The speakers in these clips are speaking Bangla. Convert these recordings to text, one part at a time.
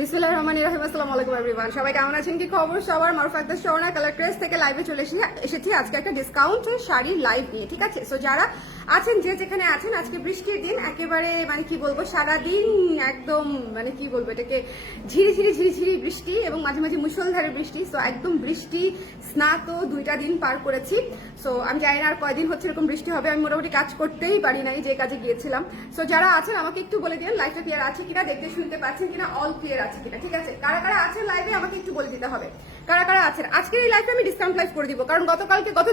বিসমিল্লাহির রহমানির রহিম। আসসালামু আলাইকুম এভরিওয়ান, সবাই কেমন আছেন? কি খবর সবার? মারুফ আক্তার সোনা কালার ক্রেজ থেকে লাইভে চলে এসেছি আজকে একটা ডিসকাউন্ট শাড়ির লাইভ নিয়ে, ঠিক আছে? সো যারা আছেন, যে যেখানে আছেন, আজকে বৃষ্টির দিন, একেবারে মানে কি বলবো, সারাদিন একদম মানে কি বলবো এটাকে, ঝিরি বৃষ্টি এবং মাঝে মাঝে মুষলধারে বৃষ্টি। সো একদম বৃষ্টি স্নাত দুইটা দিন পার করেছি। সো আমি জানি না আর কয়দিন হচ্ছে এরকম বৃষ্টি হবে। আমি মোটামুটি কাজ করতেই পারি নাই যে কাজে গিয়েছিলাম। সো যারা আছেন আমাকে একটু বলে দিন লাইভটা ক্লিয়ার আছে কিনা, দেখতে শুনতে পাচ্ছেন কিনা, অল ক্লিয়ার আছে কিনা, ঠিক আছে? কারা কারা আছেন লাইভে আমাকে একটু বলে দিতে হবে কারা কারা আছেন। আজকের এই লাইভে আমি ডিসকাউন্ট লাইভ করে দিব, কারণ গত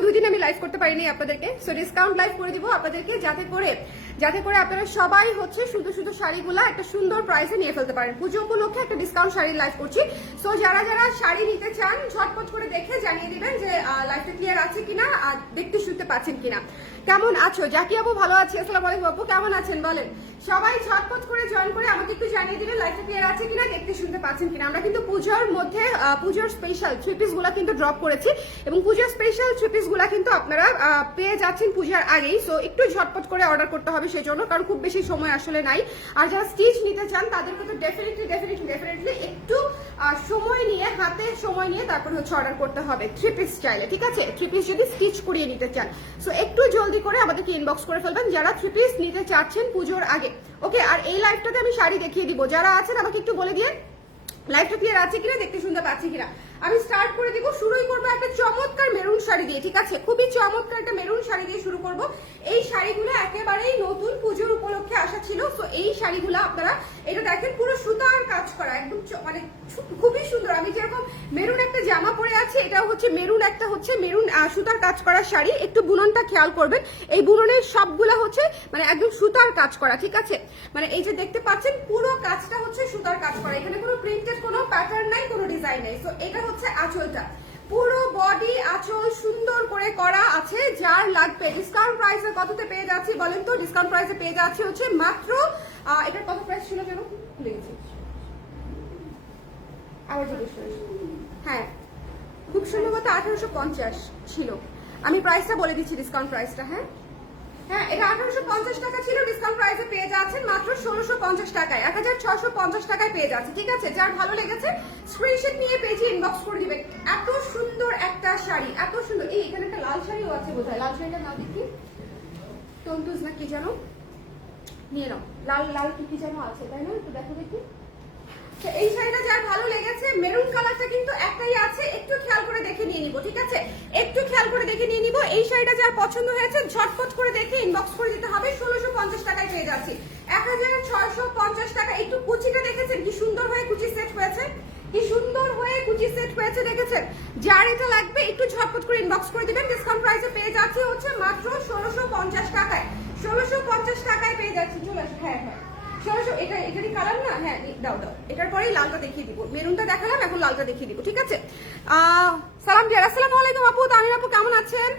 2 দিন আমি লাইভ করতে পারিনি আপনাদেরকে। সো ডিসকাউন্ট লাইভ করে দিব আপনাদেরকে, যাতে করে আপনারা সবাই হচ্ছে শুধু শাড়িগুলা একটা সুন্দর প্রাইসে নিয়ে ফেলতে পারেন। পুজো উপলক্ষে একটা ডিসকাউন্ট শাড়ির লাইভ করছি। সো যারা শাড়ি নিতে চান ঝটপট করে দেখে জানিয়ে দিবেন যে লাইভটা ক্লিয়ার আছে কিনা, আর দেখতে শুনতে পাচ্ছেন কিনা। কেমন আছো? জাকি আপু ভালো আছি। আসসালামু আলাইকুম আপু, কেমন আছেন বলেন? সবাই ঝটপট করে জয়েন করে আমাকে একটু জানিয়ে দিবেন লাইভটা ক্লিয়ার আছে কিনা, দেখতে শুনতে পাচ্ছেন কিনা। আমরা কিন্তু পুজোর মধ্যে পুজোর স্পেশাল 3 পিস গুলা কিন্তু ড্রপ করেছি, এবং পুজোর স্পেশাল 3 পিস গুলা কিন্তু আপনারা পেয়ে যাচ্ছেন পূজার আগেই। সো একটু ঝটপট করে অর্ডার করতে হবে সেই জন্য, কারণ খুব বেশি সময় আসলে নাই। আর যারা স্টিচ নিতে চান তাদেরকে তো ডেফিনেটলি একটু সময় নিয়ে, হাতে সময় নিয়ে তারপরে হচ্ছে অর্ডার করতে হবে 3 পিস চাইলে, ঠিক আছে? 3 পিস যদি স্টিচ করিয়ে নিতে চান। সো একটু জলদি করে আমাদেরকে ইনবক্স করে ফেলবেন যারা 3 পিস নিতে চাচ্ছেন পুজোর আগে, ওকে? আর এই লাইভটাতে আমি শাড়ি দেখিয়ে দিব। যারা আছেন আমাকে একটু বলে দিয়ে লাইভটা ক্লিয়ার আছে কিনা, দেখতে শুনতে পাচ্ছি কিনা। আমি স্টার্ট করে দিব, শুরুই করবো একটা চমৎকার মেরুন শাড়ি দিয়ে, ঠিক আছে? খুবই চমৎকার একটা মেরুন শাড়ি দিয়ে শুরু করব। এই শাড়িগুলো একেবারেই নতুন, পুজোর উপলক্ষে আসা ছিল। সো এই শাড়িগুলো আপনারা, এটা দেখেন পুরো সুতার কাজ করা, একদম মানে খুবই সুন্দর। আমি যেরকম মেরুন একটা জামা পরে আছি, এটাও হচ্ছে মেরুন সুতার কাজ করা শাড়ি। একটু বুননটা খেয়াল করবেন, এই বুননের সবগুলা হচ্ছে মানে একদম সুতার কাজ করা, ঠিক আছে? মানে এই যে দেখতে পাচ্ছেন পুরো কাজটা হচ্ছে সুতার কাজ করা, এখানে কোনো প্রিন্টেড কোনো প্যাটার্ন নাই, কোনো ডিজাইন নাই। সো এটা হচ্ছে আঁচলটা, পুরো বডি আঁচল সুন্দর করে করা আছে। যার লাগবে ডিসকাউন্ট প্রাইসে কততে পেয়ে যাচ্ছি বলেন তো? ডিসকাউন্ট প্রাইসে পেয়ে যাচ্ছি হচ্ছে মাত্র, এটার কত প্রাইস ছিল যেন ভুলে গেছি, আবার জিজ্ঞেস করেছি। হ্যাঁ, খুব সম্ভবত 1850 ছিল। আমি প্রাইসটা বলে দিচ্ছি, ডিসকাউন্ট প্রাইসটা। হ্যাঁ, এটা 1850 টাকা ছিল, ডিসকাউন্ট প্রাইসে পেয়ে যাচ্ছেন মাত্র 1650 টাকায়, 1650 টাকায় পেয়ে যাচ্ছে, ঠিক আছে? যার ভালো লেগেছে স্ক্রিনশট নিয়ে পেজে ইনবক্স করে দিবেন। এত সুন্দর একটা শাড়ি, এত সুন্দর। এই এখানে একটা লাল শাড়িও আছে বোধহয়, লাল শাড়িটা নাও দেখি, তন্তুজ না কি জানো, নিয়ে নাও। লাল কি জানো আছে, তাই না? একটু দেখো দেখি। এই শাড়িটা যার ভালো লেগেছে, মেরুন কালারটা কিন্তু একটাই আছে, একটু খেয়াল করে দেখে নিয়ে নিব, ঠিক আছে? একটু খেয়াল করে দেখে নিয়ে নিব। এই শাড়িটা যার পছন্দ হয়েছে ঝটপট করে দেখে ইনবক্স করে দিতে হবে। 1650 টাকায় পেয়ে যাচ্ছি, 1650 টাকা। একটু কুচিটা দেখেছেন কি সুন্দর হয়ে কুচি সেট হয়েছে, কি সুন্দর হয়ে কুচি সেট হয়েছে, দেখেছেন? যার এটা লাগবে একটু ঝটপট করে ইনবক্স করে দিবেন। ডিসকাউন্ট প্রাইসে পেয়ে যাচ্ছে হচ্ছে মাত্র 1650 টাকায়, 1650 টাকায় পেয়ে যাচ্ছি। চলে আসো। হ্যাঁ, এটারই কালার না? হ্যাঁ, দাও। এটার পরেই লালটা দেখিয়ে দিব। মেরুনটা দেখালাম, এখন লালটা দেখিয়ে দিব, ঠিক আছে? সালাম জিয়া, আসসালামু আলাইকুম আপু। তামিম আপু কেমন আছেন?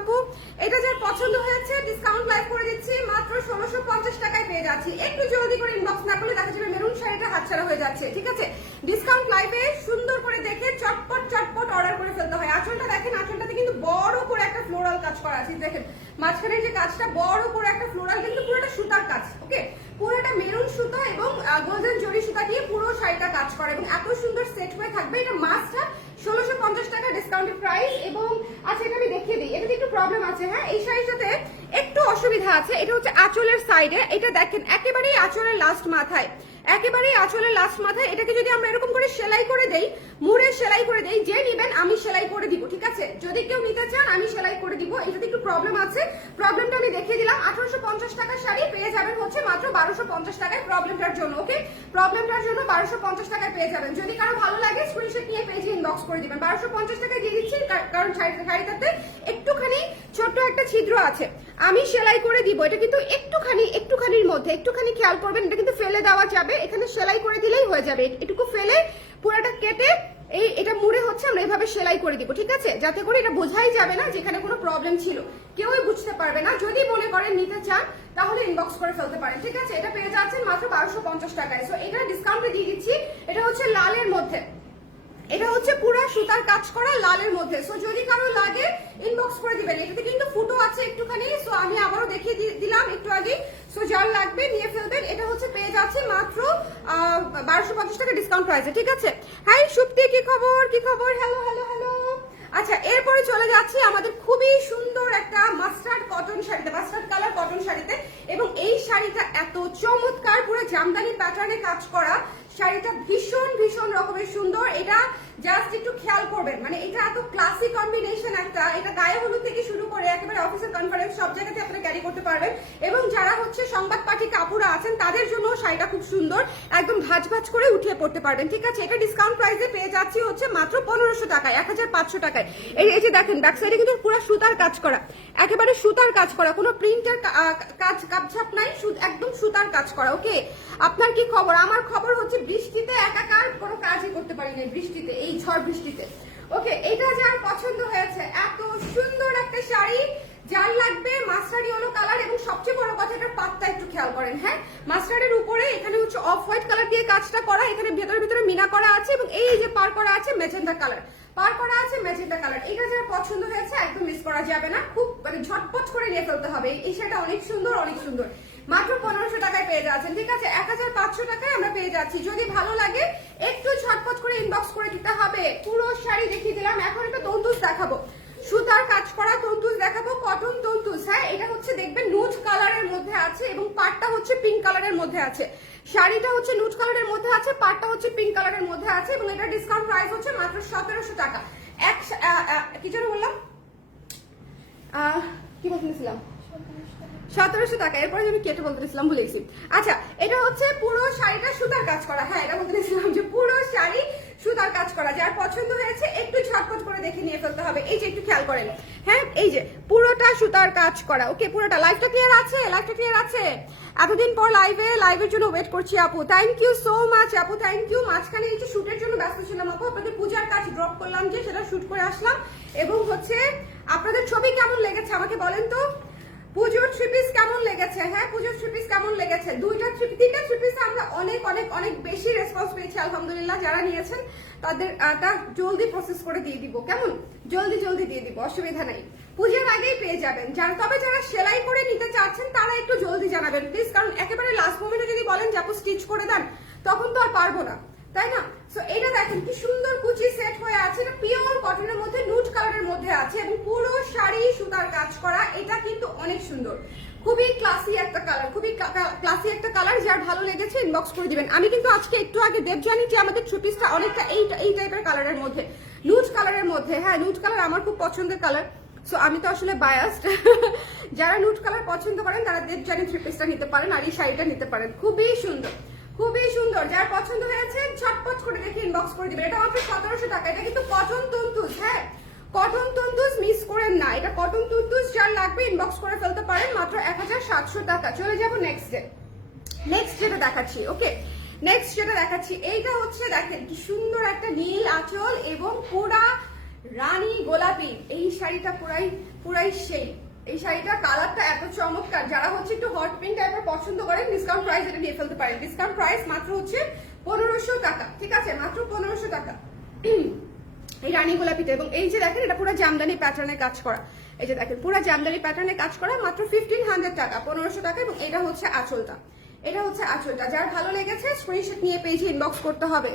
আপু? এটা যার পছন্দ হয়েছে ডিসকাউন্ট লাইভ করে দিচ্ছি, মাত্র 1650 টাকায় পেয়ে যাচ্ছি। একটু জলদি করে ইনবক্স না করলে দেখা যাবে মেরুন শাড়িটা হাতছাড়া হয়ে যাচ্ছে, ঠিক আছে? ডিসকাউন্ট লাইভে সুন্দর করে দেখে চটপট অর্ডার করে ফেলতে হয়। আঁচলটা দেখেন, আঁচলটাতে কিন্তু বড় করে একটা ফ্লোরাল কাজ করা আছে, দেখেন মাঝখানে যে কাজটা, বড় করে একটা ফ্লোরাল, কিন্তু পুরোটা সুতার কাজ, ওকে? পুরোটা মেরুন সুতা এবং গোল্ডেন জরি সুতা দিয়ে পুরো শাড়িটা কাজ করা, এবং এত সুন্দর সেট হয়ে থাকবে। এটা মাস্টটা 1650 টাকা ডিসকাউন্টেড প্রাইস। এবং আচ্ছা, এটা আমি দেখিয়ে দিই, এটাতে একটু প্রবলেম আছে। হ্যাঁ, এই শাড়িটাতে একটু অসুবিধা আছে। এটা হচ্ছে আঁচলের সাইডে, এটা দেখেন একেবারেই আঁচলের লাস্ট মাথায়, এটাকে যদি আমরা এরকম করে সেলাই করে দেই, মুড়ে সেলাই করে দেই, যে নিবেন আমি সেলাই করে দিব, ঠিক আছে? যদি কেউ নিতে চান আমি সেলাই করে দিব। এটাতে একটু প্রবলেম আছে, প্রবলেমটা আমি দেখিয়ে দিলাম। 1850 টাকা শাড়ি পেয়ে যাবেন হচ্ছে মাত্র 1250 টাকায়, প্রবলেমটার জন্য, ওকে? প্রবলেমটার জন্য 1250 টাকায় পেয়ে যাবেন। যদি কারো ভালো লাগে স্ক্রিনশট নিয়ে পেজে ইনবক্স করে দিবেন। 1250 টাকায় দিয়ে দিচ্ছি, কারণ শাড়িটাতে একটুখানি ছোট্ট একটা ছিদ্র আছে, আমি সেলাই করে দিব। এটা কিন্তু একটুখানির মধ্যে, একটুখানি খেয়াল করবেন, এটা কিন্তু ফেলে দেওয়া যাবে, এখানে সেলাই করে দিলেই হয়ে যাবে। এটুকু ফেলে পুরোটা কেটে এটা মুড়ে হচ্ছে আমরা এভাবে সেলাই করে দিব, ঠিক আছে? যাতে করে এটা বোঝাই যাবে না যেখানে কোনো প্রবলেম ছিল, কেউই বুঝতে পারবে না। যদি মনে করেন নিতে চান তাহলে ইনবক্স করে ফেলতে পারেন, ঠিক আছে? এটা পেয়ে যাচ্ছেন মাত্র 1250 টাকায়। সো এটা ডিসকাউন্টে দিয়ে দিচ্ছি। এটা হচ্ছে লালের মধ্যে, এটা হচ্ছে পুরো সুতার কাজ করা লালের মধ্যে। সো যদি কারো লাগে ইনবক্স করে দিবেন। এটাতে কিন্তু ফুটো আছে একটুখানি, সো আমি আবারও দেখিয়ে দিলাম একটু আগে। সো যার লাগবে নিয়ে ফেলবেন। এটা হচ্ছে পেয়ে যাচ্ছে মাত্র 1250 টাকা ডিসকাউন্ট প্রাইসে, ঠিক আছে? হাই সুপ্তি, কি খবর, কি খবর? Hello hello hello. আচ্ছা, এরপরে চলে যাচ্ছি আমাদের খুবই সুন্দর একটা মাস্টার্ড কটন শাড়িতে, মাস্টার্ড কালার কটন শাড়িতে। এবং এই শাড়িটা এত চমৎকার, পুরো জামদানি প্যাটার্নে কাজ করা। শাড়িটা ভীষণ ভীষণ রকমের সুন্দর। এটা জাস্ট একটু খেয়াল করবেন, মানে এটা এত ক্লাসি কম্বিনেশন একটা, এটা গায়ে হলুদ থেকে শুরু করে একেবারে অফিসের কনফারেন্স সব জায়গাতে আপনারা ক্যারি করতে পারবেন। এবং যারা হচ্ছে সংবাদ পাঠী কাপুরা আছেন তাদের জন্য শাড়িটা খুব সুন্দর, একদম ভাজ ভাজ করে উঠিয়ে পড়তে পারবেন, ঠিক আছে? এটা ডিসকাউন্ট প্রাইসে পেয়ে যাচ্ছি হচ্ছে মাত্র 1500 টাকায়, 1500 টাকায়। এই যে দেখেন ব্যাক সাইডে কিন্তু পুরো সুতার কাজ করা, একেবারে সুতার কাজ করা, কোনো প্রিন্টের কাজ কাপছাপ নাই, একদম সুতার কাজ করা। ওকে, আপনার কি খবর? আমার খবর হচ্ছে বৃষ্টিতে একাকার কোনো কাজই করতে পারিনি, বৃষ্টিতে, এই ঝড় বৃষ্টিতে। ওকে, এটা যার পছন্দ হয়েছে, এত সুন্দর একটা শাড়ি, যার লাগবে মাস্টার্ড ইয়েলো কালার। এবং সবচেয়ে বড় কথা, এটার পাতটা একটু খেয়াল করেন। হ্যাঁ, মাস্টার্ডের উপরে এখানে হচ্ছে অফ হোয়াইট কালার দিয়ে কাজটা করা, এখানে ভেতরে ভিতরে মিনা করা আছে, এবং এই যে পার করা আছে মেজেন্টা কালার, পার করা আছে মেজেন্টা কালার। এটা যার পছন্দ হয়েছে একদম মিস করা যাবে না, খুব মানে ঝটপট করে নিয়ে ফেলতে হবে। এই শাড়িটা অনেক সুন্দর, অনেক সুন্দর। মাত্র 1500 টাকায় পেয়ে যাচ্ছেন, ঠিক আছে? 1500 টাকায় আমরা পেয়ে যাচ্ছি। যদি ভালো লাগে একটু ঝটপট করে ইনবক্স করে দিতে হবে। পুরো শাড়ি দেখিয়ে দিলাম, এখন একটা তন্তুজ দেখাবো, সুতার কাজ করা তন্তুজ দেখাবো, কটন তন্তুজ। হ্যাঁ, এটা হচ্ছে দেখবেন নুড কালারের মধ্যে আছে এবং পাটটা হচ্ছে পিঙ্ক কালারের মধ্যে আছে। শাড়িটা হচ্ছে নুড কালারের মধ্যে আছে, পাটটা হচ্ছে পিঙ্ক কালারের মধ্যে আছে, এবং এটা ডিসকাউন্ট প্রাইস হচ্ছে মাত্র 1700 টাকা। কি জন্য বললাম, কি বলতেছিলাম, 1700 টাকা। এরপরে আমি কেটে বলতেছিলাম, ভুলেছি। আচ্ছা, এটা হচ্ছে পুরো শাড়িটা সুতার কাজ করা। হ্যাঁ, এটা বলতেছিলাম যে পুরো শাড়ি সুতার কাজ করা। যার পছন্দ হয়েছে একটু ঝটপট করে দেখে নিয়ে ফেলতে হবে। এই যে একটু খেয়াল করেন, হ্যাঁ, এই যে পুরোটা সুতার কাজ করা। ওকে, পুরোটা। লাইভটা ক্লিয়ার আছে? লাইভটা ক্লিয়ার আছে? এতদিন পর লাইভের জন্য ওয়েট করছি আপু, থ্যাংক ইউ সো মাচ আপু, থ্যাংক ইউ। মাঝখানে এই যে শুটের জন্য ব্যস্ত ছিলাম আপু, আপনাদের পূজার কাজ ড্রপ করলাম, যে সেটা শুট করে আসলাম। এবং হচ্ছে আপনাদের ছবি কেমন লেগেছে আমাকে বলেন তো, পুজোর থ্রি পিস কেমন লেগেছে? হ্যাঁ, পুজোর থ্রি পিস কেমন লেগেছে? তিনটা থ্রি পিস আমরা অনেক অনেক অনেক বেশি রেসপন্স পেয়েছি আলহামদুলিল্লাহ। যারা নিয়েছেন তাদের জলদি প্রসেস করে দিয়ে দিব, কেমন? জলদি জলদি দিয়ে দিব, অসুবিধা নাই। পুজোর আগেই পেয়ে যাবেন। তবে যারা সেলাই করে নিতে চাচ্ছেন তারা একটু জলদি জানাবেন প্লিজ, কারণ একেবারে লাস্ট মোমেন্টে যদি বলেন যে আপু স্টিচ করে দেন, তখন তো আর পারবো না, তাই না? সো এটা দেখেন কি সুন্দর কুচি সেট হয়ে আছে, এটা পিওর কটনের মধ্যে নুড কালারের মধ্যে আছে, এবং পুরো শাড়ি সুতার কাজ করা। এটা কিন্তু অনেক সুন্দর, খুবই ক্লাসি একটা কালার, খুবই ক্লাসি একটা কালার। যার ভালো লেগেছে ইনবক্স করে দিবেন। আমি কিন্তু আজকে একটু আগে দেবজানি যে আমাদের থ্রি পিসটা অনেকটা এই টাইপের কালারের মধ্যে, নুড কালারের মধ্যে। হ্যাঁ, নুড কালার আমার খুব পছন্দের কালার, সো আমি তো আসলে বায়াসড। যারা নুড কালার পছন্দ করেন তারা দেবজানি থ্রি পিসটা নিতে পারেন, আর এই শাড়িটা নিতে পারেন, খুবই সুন্দর, খুবই সুন্দর। যার পছন্দ হয়েছে ঝটপট করে দেখে ইনবক্স করে দিবেন। এটা মাত্র 1700 টাকা। এটা কিন্তু কটন তন্তুজ, হ্যাঁ, কটন তন্তুজ, মিস করেন না। এটা কটন তন্তুজ, যার লাগবে ইনবক্স করে ফেলতে পারেন, মাত্র 1700 টাকা। চলে যাবো নেক্সট যেটা দেখাচ্ছি। ওকে, নেক্সট যেটা দেখাচ্ছি, এইটা হচ্ছে দেখেন কি সুন্দর একটা নীল আঁচল এবং পুরা রানী গোলাপি। এই শাড়িটা পুরাই সেই, এই শাড়িটার কালারটা এত চমৎকার। যারা হচ্ছে একটু হট পিঙ্ক টাইপের পছন্দ করেন, ডিসকাউন্ট প্রাইস এটা নিয়ে ফেলতে পারেন। ডিসকাউন্ট প্রাইস মাত্র হচ্ছে 1500 টাকা, ঠিক আছে? মাত্র 1500 টাকা এই রানী গোলাপিটা। এবং এই যে দেখেন, এটা পুরো জামদানি প্যাটার্নের কাজ করা। এই যে দেখেন পুরো জামদানি প্যাটার্নের কাজ করা, মাত্র 1500 টাকা, 1500 টাকা। এবং এটা হচ্ছে আঁচলটা, এটা হচ্ছে আঁচলটা। যার ভালো লেগেছে স্ক্রিনশট নিয়ে পেজে ইনবক্স করতে হবে।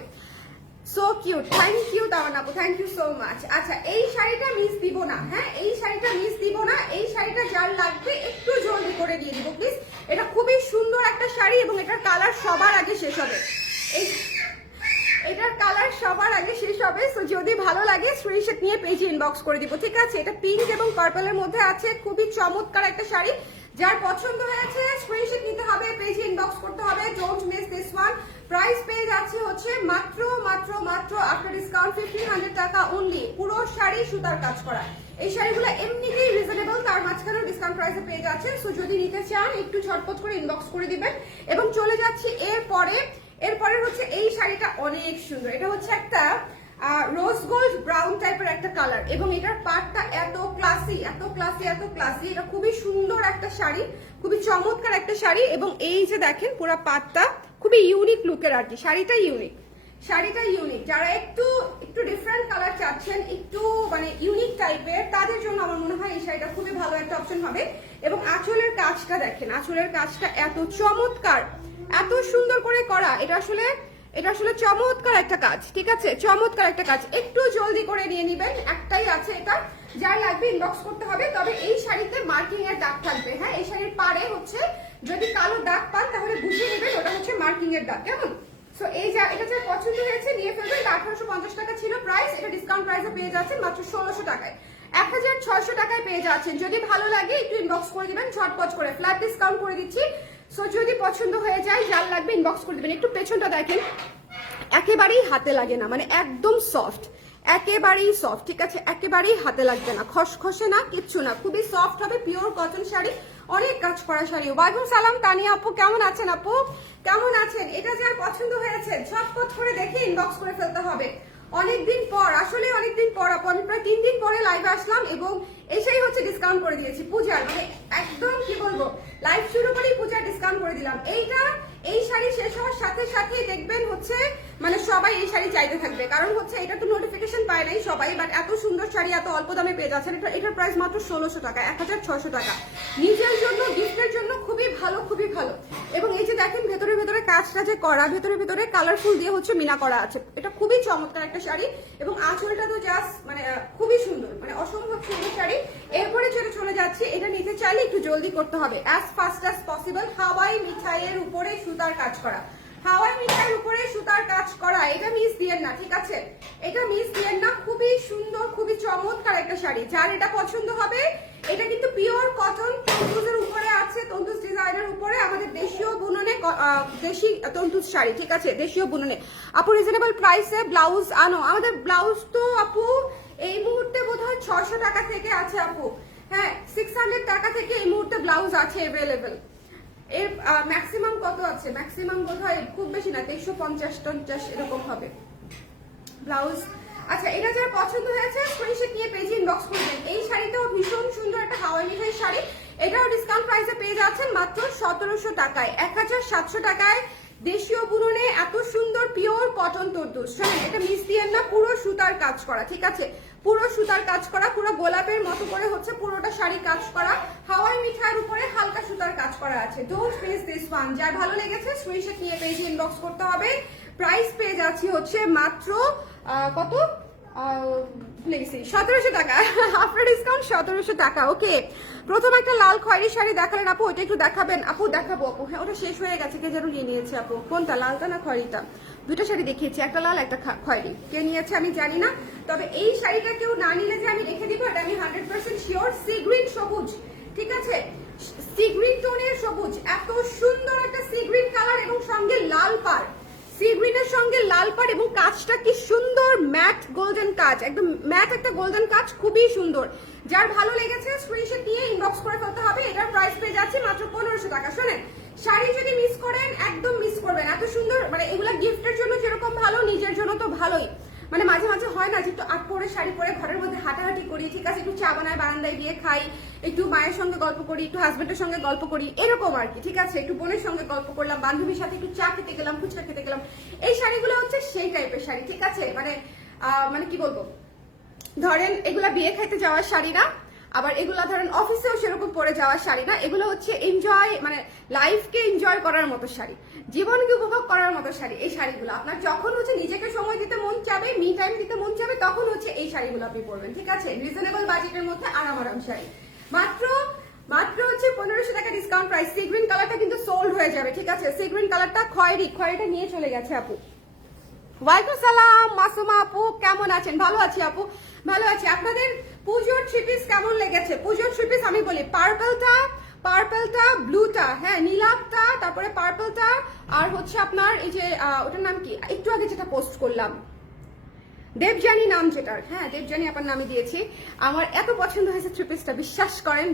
সো কিউট, থ্যাংক ইউ তাওয়ান আপু, থ্যাংক ইউ সো মাচ। আচ্ছা, এই শাড়িটা মিস দিব না, হ্যাঁ, এই শাড়িটা মিস দিব না। এই শাড়িটা যার লাগবে একটু জলদি করে দিয়ে দিব প্লিজ। এটা খুবই সুন্দর একটা শাড়ি, এবং এটার কালার সবার আগে শেষ হবে। এটার কালার সবার আগে শেষ হবে। সো যদি ভালো লাগে স্ক্রিনশট নিয়ে পেজে ইনবক্স করে দিব, ঠিক আছে? এটা পিঙ্ক এবং পার্পলের মধ্যে আছে, খুবই চমৎকার একটা শাড়ি। যার পছন্দ হয়েছে স্ক্রিনশট নিতে হবে, পেজে ইনবক্স করতে হবে, don't miss this one. Price পেয়ে যাচ্ছে হচ্ছে মাত্র আফটার ডিসকাউন্ট 1500 টাকা অনলি। পুরো শাড়ি সুতার কাজ করা। এই শাড়িগুলো এমনিতেই রিজনেবল, তার মাঝখানেও ডিসকাউন্ট প্রাইসে পেয়ে যাচ্ছে। সো যদি নিতে চান একটু ঝটপট করে ইনবক্স করে দিবেন। এবং চলে যাচ্ছি এরপরে হচ্ছে এই শাড়িটা অনেক সুন্দর। এটা হচ্ছে একটা রোজ গোল্ড ব্রাউন টাইপের একটা কালার, এবং এটার পাটটা এত ক্লাসি, এত ক্লাসি, এত ক্লাসি। এটা খুবই সুন্দর একটা শাড়ি, খুবই চমৎকার একটা শাড়ি। এবং এই যে দেখেন পুরো পাটটা খুবই ইউনিক লুকের আর কি। শাড়িটা ইউনিক। যারা একটু ডিফারেন্ট কালার চাচ্ছেন, একটু মানে ইউনিক টাইপের, তাদের জন্য আমার মনে হয় এই শাড়িটা খুবই ভালো একটা অপশন হবে। এবং আঁচলের কাজটা দেখেন, আঁচলের কাজটা এত চমৎকার, এত সুন্দর করে করা। এটা আসলে এটা আসলে চমৎকার একটা কাজ, ঠিক আছে, চমৎকার একটা কাজ। একটু জলদি করে নিয়ে নিবেন, একটাই আছে এটা, যার লাগবে ইনবক্স করতে হবে। তবে এই শাড়িতে মার্কিং এর দাগ থাকবে, হ্যাঁ, এই শাড়ির পাড়ে হচ্ছে যদি কালো দাগ পান তাহলে বুঝে নেবেন ওটা হচ্ছে মার্কিং এর দাগ, কেমন? সো এই যা এটা যার পছন্দ হয়েছে নিয়ে ফেলবেন। 1850 টাকা ছিল প্রাইস, এটা ডিসকাউন্ট প্রাইসে পেয়ে যাচ্ছেন মাত্র 1600 টাকায়, 1600 টাকায় পেয়ে যাচ্ছেন। যদি ভালো লাগে একটু ইনবক্স করে দিবেন ঝটপট করে, ফ্ল্যাট ডিসকাউন্ট করে দিচ্ছি। সো যদি পছন্দ হয়ে যায়, যার লাগবে ইনবক্স করে দিবেন। একটু পেছনটা দেখেন, একেবারেই হাতে লাগে না, মানে একদম সফট, একেবারেই সফট, ঠিক আছে, একেবারেই হাতে লাগবে না, খসখসে না, কিচ্ছু না, খুবই সফট হবে, পিওর কটন শাড়ি, অনেক কাজ করা শাড়ি। ওয়ালাইকুম সালাম তানিয়া আপু, কেমন আছেন আপু, কেমন আছেন? এটা যার পছন্দ হয়েছে ঝটপট করে দেখে ইনবক্স করে ফেলতে হবে। অনেকদিন পর, আসলে অনেকদিন পর আপু, আমি প্রায় 3 দিন পরে লাইভে আসলাম এবং এসেই হচ্ছে ডিসকাউন্ট করে দিয়েছি পূজার, মানে একদম কি বলবো, লাইভ শুরু করেই পূজার ডিসকাউন্ট করে দিলাম। এই শাড়ি শেষ হওয়ার সাথে সাথেই দেখবেন হচ্ছে মানে সবাই এই শাড়ি চাইতে থাকবে, কারণ হচ্ছে এটা তো নোটিফিকেশন পায় নাই সবাই, বাট এত সুন্দর শাড়ি এত অল্প দামে পেয়ে যাচ্ছেন। এটার প্রাইস মাত্র 1600 টাকা, 1600 টাকা। নিজের জন্য, গিফটের জন্য খুবই ভালো, খুবই ভালো। এবং এই যে দেখেন ভেতরে ভেতরে কাজটা যে করা, ভেতরে ভেতরে কালারফুল দিয়ে হচ্ছে মিনা করা আছে, এটা খুবই চমৎকার একটা শাড়ি। এবং আঁচলটা তো জাস্ট মানে খুবই সুন্দর, মানে অসম্ভব সুন্দর শাড়ি। এরপরে যেটা চলে যাচ্ছে, এটা নিতে চাইলে একটু জলদি করতে হবে, অ্যাজ ফাস্ট অ্যাজ পসিবল। হাওয়াই মিঠাইয়ের উপরে সুতার কাজ করা, হাওয়াই মিঠাইয়ের উপরে সুতার কাজ করা, এটা মিস দিয়েন না, ঠিক আছে, এটা মিস দিয়েন না। খুবই সুন্দর, খুবই চমৎকার একটা শাড়ি, যার এটা পছন্দ হবে। এটা কিন্তু পিওর কটন, তন্তুজের উপরে আছে, তন্তুজ ডিজাইনের উপরে আমাদের দেশীয় বুননে, দেশি তন্তুজ শাড়ি, ঠিক আছে, দেশীয় বুননে। আপু রিজনেবল প্রাইসে ব্লাউজ আনো, আমাদের ব্লাউজ তো আপু এই মুহূর্তে বোধহয় 600 টাকা থেকে আছে আপু, হ্যাঁ 600 টাকা থেকে এই মুহূর্তে ব্লাউজ আছে অ্যাভেলেবেল। এর ম্যাক্সিমাম কত আছে, ম্যাক্সিমাম বোধহয় খুব বেশি না, 350-50 এরকম হবে ব্লাউজ। আচ্ছা, এটা যারা পছন্দ হয়েছে স্ক্রিনশট নিয়ে পেজে ইনবক্স করবেন। এই শাড়িটাও ভীষণ সুন্দর একটা হাওয়াই মিঠাই শাড়ি, এটাও ডিসকাউন্ট প্রাইসে পেয়ে যাচ্ছেন মাত্র 1700 টাকায়, 1700 টাকায়। দেশীয় বুননে এত সুন্দর পিওর কটন তরদুস, শোনেন এটা মিস দিয়েন না, পুরো সুতার কাজ করা, ঠিক আছে, পুরো সুতার কাজ করা, পুরো গোলাপের মতো করে হচ্ছে পুরোটা শাড়ি কাজ করা, হাওয়াই মিঠাইয়ের উপরে হালকা সুতার কাজ করা আছে। ডোন্ট মিস দিস ওয়ান, যার ভালো লেগেছে স্ক্রিনশট নিয়ে পেজে ইনবক্স করতে হবে। প্রাইস পেয়ে যাচ্ছি হচ্ছে মাত্র কত, 1700 টাকা, আফটার ডিসকাউন্ট 1700 টাকা। ওকে, প্রথম একটা লাল খয়েরি শাড়ি দেখালেন আপু, ওইটা একটু দেখাবেন আপু? দেখাবো আপু, হ্যাঁ ওটা শেষ হয়ে গেছে, কে যেন নিয়ে নিয়েছে আপু, কোনটা, লালটা না খয়েরিটা? দুটো শাড়ি দেখিয়েছি, একটা লাল একটা খয়েরি, কে নিয়েছে আমি জানি না। তবে এই শাড়িটা কেউ না নিলে যে আমি রেখে দিব এটা আমি 100% শিওর। সি গ্রিন সবুজ, ঠিক আছে, সি গ্রিন টোনের সবুজ, এত সুন্দর একটা সি গ্রিন কালার এবং সঙ্গে লাল পাড়, সি গ্রিনের সঙ্গে লাল পাড় এবং কাজটা কি সুন্দর, ম্যাট গোল্ডেন কাজ, একদম ম্যাট একটা গোল্ডেন কাজ, খুবই সুন্দর। যার ভালো লেগেছে স্ক্রিনশট নিয়ে ইনবক্স করে ফেলতে হবে। এটার প্রাইস পেয়ে যাচ্ছে মাত্র 1500 টাকা। শোনেন, শাড়ি যদি মিস করেন একদম মিস করবেন, এত সুন্দর, মানে এগুলা গিফটের জন্য যেরকম ভালো, নিজের জন্য তো ভালোই। মানে মাঝে মাঝে হয় না যে একটু আট পরে শাড়ি পরে ঘরের মধ্যে হাঁটাহাঁটি করি, ঠিক আছে, একটু চা বানায় বারান্দায় গিয়ে খাই, একটু মায়ের সঙ্গে গল্প করি, একটু হাজবেন্ডের সঙ্গে গল্প করি, এরকম আর কি, ঠিক আছে, একটু বোনের সঙ্গে গল্প করলাম, বান্ধবীর সাথে একটু চা খেতে গেলাম, ফুচকা খেতে গেলাম, এই শাড়িগুলো হচ্ছে সেই টাইপের শাড়ি, ঠিক আছে, মানে কি বলবো, ধরেন এগুলা বিয়ে খাইতে যাওয়ার শাড়ি না, আবার এগুলা ধরেন অফিসেও সেরকম পরে যাওয়ার শাড়ি না, এগুলো হচ্ছে এনজয়, মানে লাইফকে এনজয় করার মতো শাড়ি, জীবনকে উপভোগ করার মতো শাড়ি। এই শাড়িগুলো আপনার যখন হচ্ছে নিজেকে সময় দিতে মন চাবে, মি টাইম দিতে মন চাবে, তখন হচ্ছে এই শাড়িগুলো আপনি পরবেন, ঠিক আছে, রিজনেবল বাজেটের মধ্যে আরাম শাড়ি, মাত্র হচ্ছে 1500 টাকা ডিসকাউন্ট প্রাইস। সি গ্রিন কালারটা কিন্তু সোল্ড হয়ে যাবে, ঠিক আছে, সি গ্রিন কালারটা খয়েরিটা নিয়ে চলে গেছে আপু। ওয়ালাইকুম সালাম মাসুমা আপু, কেমন আছেন? ভালো আছি আপু, ভালো আছি। আপনাদের পুজোর থ্রি পিস কেমন লেগেছে? পুজোর থ্রি পিস আমি বলি পার্পলটা, ব্লুটা, হ্যাঁ নীলাপটা, তারপরে পার্পলটা, আর হচ্ছে আপনার এই যে ওটার নাম কি, একটু আগে যেটা পোস্ট করলাম, দেবজানি নাম যেটার, হ্যাঁ দেবজানি আপনার নামে দিয়েছি। আমার এত পছন্দ হয়েছে থ্রি পিসটা, বিশ্বাস করেন,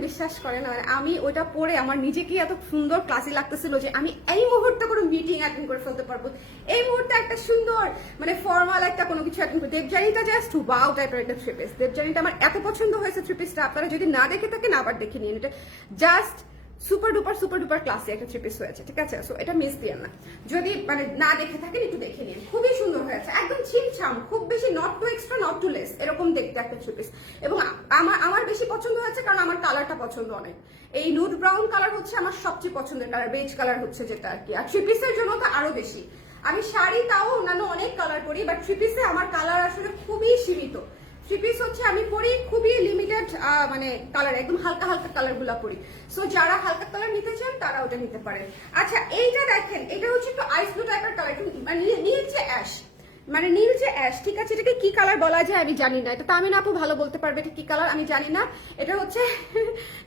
মানে আমি ওটা পরে আমার নিজেকেই এত সুন্দর ক্লাসি লাগতেছিল যে আমি এই মুহূর্তে কোনো মিটিং অ্যাটেন্ড করে ফেলতে পারবো, এই মুহূর্তে একটা সুন্দর মানে ফর্মাল একটা কোনো কিছু অ্যাটেন্ড করবো। দেবজানিটা জাস্ট ওয়াও টাইপের একটা থ্রি পিস, দেবজানিটা আমার এত পছন্দ হয়েছে থ্রি পিসটা, আপনারা যদি না দেখে থাকেন আবার দেখে নিন, এটা জাস্ট সুপার ডুপার ক্লাসে একটা থ্রি পিস হয়েছে, ঠিক আছে, সো এটা মিস দিয়েন না, যদি মানে না দেখে থাকেন একটু দেখে নিন, খুবই সুন্দর হয়েছে, একদম ছিমছাম, খুব বেশি not too extra not too less, এরকম দেখতে একটা থ্রি পিস। এবং আমার বেশি পছন্দ হয়েছে কারণ আমার কালারটা পছন্দ অনেক, এই নুড ব্রাউন কালার হচ্ছে আমার সবচেয়ে পছন্দের কালার, বেজ কালার হচ্ছে যেটা আর কি, আর থ্রি পিসের জন্য তো আরো বেশি। আমি শাড়ি তাও অন্যান্য অনেক কালার পরি, বাট থ্রি পিসে আমার কালার আসলে খুবই সীমিত। থ্রি পিস হচ্ছে আমি পরি খুবই লিমিটেড মানে কালার, একদম হালকা হালকা কালার গুলা পরি। সো যারা হালকা কালার নিতে চান তারা ওটা নিতে পারেন। আচ্ছা এইটা দেখেন, এটা হচ্ছে একটু আইস ব্লু টাইপের কালার, একটু মানে নীলচে অ্যাশ, মানে নীলচে অ্যাশ, ঠিক আছে। এটাকে কি কালার বলা যায় আমি জানি না, এটা তামিনা আপু ভালো বলতে পারবে এটা কি কালার, আমি জানি না। এটা হচ্ছে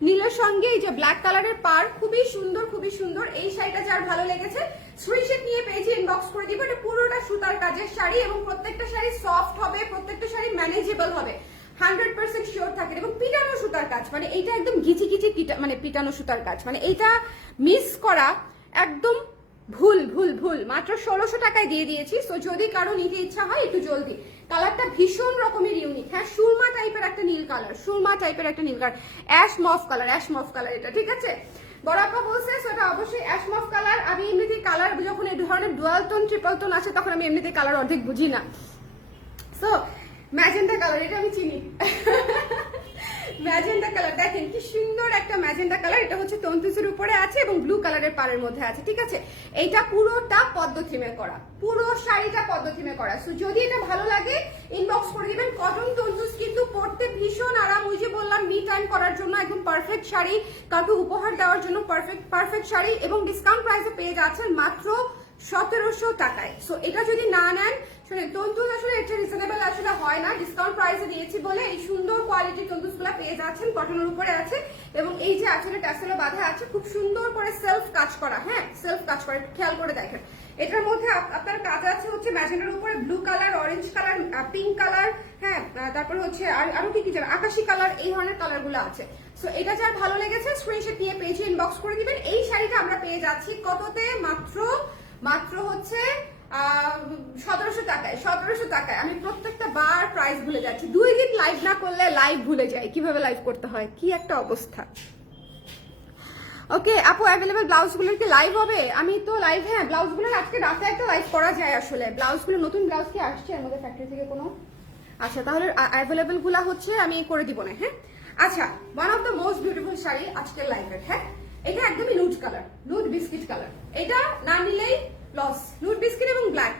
নীলের সঙ্গে এই যে ব্ল্যাক কালারের পার, খুবই সুন্দর খুবই সুন্দর। এই শাড়িটা যার ভালো লেগেছে স্ক্রিনশট নিয়ে পেজে ইনবক্স করে দিব। এটা পুরোটা সুতার কাজের শাড়ি এবং প্রত্যেকটা শাড়ি সফট হবে, প্রত্যেকটা শাড়ি ম্যানেজেবল হবে, 100% শিওর থাকে। এবং পিটানো সুতার কাজ, মানে এইটা একদম ঘিচি ঘিচি মানে পিটানো সুতার কাজ, মানে এইটা মিস করা একদম ভুল ভুল ভুল। মাত্র 1600 টাকায় দিয়ে দিয়েছি। সো যদি কারো নিতে ইচ্ছা হয় একটু জলদি। কালারটা ভীষণ রকমের ইউনিক, হ্যাঁ সুরমা টাইপের একটা নীল কালার, সুরমা টাইপের একটা নীল colour, ash mauve colour, ash mauve colour এটা, ঠিক আছে। বড়াপা বলছে সেটা অবশ্যই অ্যাশ মফ কালার। আমি এমনিতেই কালার যখন এই ধরনের ডুয়াল টোন ট্রিপল টোন আছে তখন আমি এমনিতেই কালার অর্ধেক বুঝি না। সো ম্যাজেন্টা কালার, এটা আমি চিনি। ম্যাজেন্টা কালার দেখেন কি সুন্দর একটা ম্যাজেন্টা কালার। এটা হচ্ছে তন্তুজের উপরে আছে এবং ব্লু কালারের পাড়ের মধ্যে আছে, ঠিক আছে। এইটা পুরোটা পদ্ম থিমে করা, পুরো শাড়িটা পদ্ম থিমে করা। সো যদি এটা ভালো লাগে ইনবক্স করে দিবেন। কটন তন্তুজ কিন্তু পরতে ভীষণ আরাম, ওই যে বললাম মি টাইম করার জন্য একদম পারফেক্ট শাড়ি, কাউকে উপহার দেওয়ার জন্য পারফেক্ট শাড়ি। এবং ডিসকাউন্ট প্রাইসে পেয়ে যাচ্ছেন মাত্র 1700 টাকায়। সো এটা যদি না নেন, তন্তুজ আসলে এটা রিজনেবল আসলে হয় না, ডিসকাউন্ট প্রাইসে দিয়েছি বলে এই সুন্দর কোয়ালিটির তন্তুজগুলো পেয়ে যাচ্ছেন। কটনের উপরে আছে এবং এই যে আসলে ট্যাসেলে বাঁধা আছে, খুব সুন্দর করে সেলফ কাজ করা, হ্যাঁ সেলফ কাজ করে, খেয়াল করে দেখেন। এটার মধ্যে আপনার কাজ আছে হচ্ছে ম্যাজেন্টার উপরে blue colour, orange colour, pink colour, হ্যাঁ তারপরে হচ্ছে আরো কি কি জানেন আকাশি কালার, এই ধরনের কালার গুলো আছে। সো এটা যার ভালো লেগেছে স্ক্রিনশট নিয়ে পেজে ইনবক্স করে দিবেন। এই শাড়িটা আমরা পেয়ে যাচ্ছি কততে, মাত্র হচ্ছে 1700 টাকায়। 1700 টাকায়। আমি প্রত্যেকটা বার প্রাইস ভুলে যাচ্ছি, 2 দিন লাইভ না করলে লাইভ ভুলে যাই কিভাবে লাইভ করতে হয়, কি একটা অবস্থা। ওকে আপু, অ্যাভেলেবল ব্লাউজগুলোর কি লাইভ হবে? আমি তো লাইভ, হ্যাঁ ব্লাউজগুলোর আজকে রাতে একটা লাইভ করা যায় আসলে। ব্লাউজগুলো নতুন ব্লাউজ কি আসছে এর মধ্যে ফ্যাক্টরি থেকে কোনো? আচ্ছা তাহলে অ্যাভেলেবল গুলা হচ্ছে আমি করে দিব না, হ্যাঁ। আচ্ছা, one of the most beautiful sari আজকের লাইভের, হ্যাঁ এটা একদমই nude colour, nude biscuit colour. এটা না নিলেই লস। নুড বিস্কিট এবং ব্ল্যাক,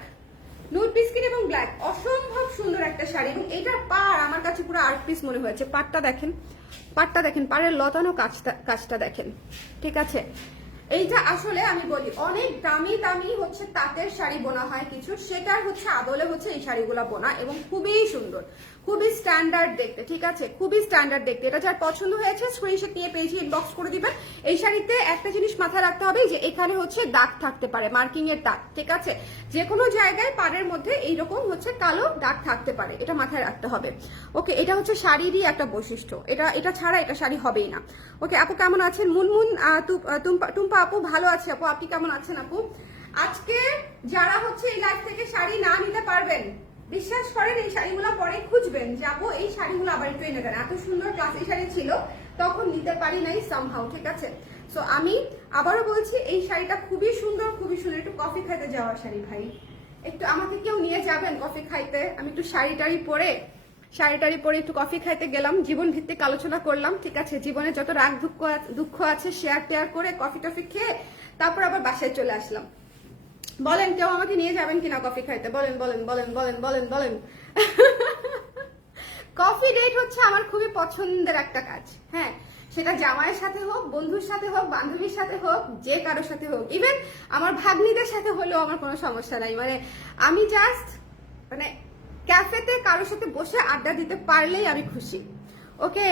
নুড বিস্কিট এবং ব্ল্যাক, অসম্ভব সুন্দর একটা শাড়ি। এবং এটার পাড় আমার কাছে পুরো আর্ট পিস মনে হয়েছে। পাড়টা দেখেন, পাড়টা দেখেন, পাড়ের লতানো কাজটা দেখেন, ঠিক আছে। এইটা আসলে আমি বলি অনেক দামি দামি হচ্ছে তাঁতের শাড়ি বোনা হয় কিছু, সেটার হচ্ছে আদলে হচ্ছে এই শাড়িগুলো বোনা এবং খুবই সুন্দর, খুবই স্ট্যান্ডার্ড দেখতে, ঠিক আছে, খুবই স্ট্যান্ডার্ড দেখতে। এটা যার পছন্দ হয়েছে স্ক্রিনশট নিয়ে পেজে ইনবক্স করে দিবেন। এই শাড়িতে একটা জিনিস মাথায় রাখতে হবে যে এখানে হচ্ছে দাগ থাকতে পারে, মার্কিং এর দাগ, ঠিক আছে। যে কোনো জায়গায় পাড়ের মধ্যে এইরকম হচ্ছে কালো দাগ থাকতে পারে, এটা মাথায় রাখতে হবে। ওকে, এটা হচ্ছে শাড়িরই একটা বৈশিষ্ট্য, এটা ছাড়া এটা শাড়ি হবেই না। ওকে আপু কেমন আছেন? মুনমুন টুম্পা আপু ভালো আছে আপু, আপনি কেমন আছেন আপু? আজকে যারা হচ্ছে এই লাইভ থেকে শাড়ি না নিতে পারবেন, বিশ্বাস করেন এই শাড়িগুলো পরে খুঁজবেন, যাবো এই শাড়িগুলো আবার একটু এনে দেন। এত সুন্দর ক্লাসি শাড়ি ছিল তখন নিতে পারি নাই সামহাউ, ঠিক আছে। সো আমি আবারও বলছি এই শাড়িটা খুবই সুন্দর, খুবই সুন্দর। একটু কফি খাইতে যাওয়ার শাড়ি ভাই, একটু আমাকে কেউ নিয়ে যাবেন কফি খাইতে? আমি একটু শাড়ি টাড়ি পরে একটু কফি খাইতে গেলাম, জীবন ভিত্তিক আলোচনা করলাম, ঠিক আছে। জীবনে যত রাগ দুঃখ আছে শেয়ার করে কফি টফি খেয়ে তারপর আবার বাসায় চলে আসলাম। বলেন কেউ আমাকে নিয়ে যাবেন কিনা কফি খাইতে? বলেন বলেন বলেন বলেন বলেন বলেন। কফি ডেট হচ্ছে আমার খুবই পছন্দের একটা কাজ, হ্যাঁ সেটা জামাইয়ের সাথে হোক, বন্ধুর সাথে হোক, বান্ধবীর সাথে হোক, যে কারোর সাথে হোক, ইভেন আমার ভাগ্নিদের সাথে হলেও আমার কোনো সমস্যা নাই। মানে আমি জাস্ট মানে ক্যাফেতে কারোর সাথে বসে আড্ডা দিতে পারলেই আমি খুশি। ওকে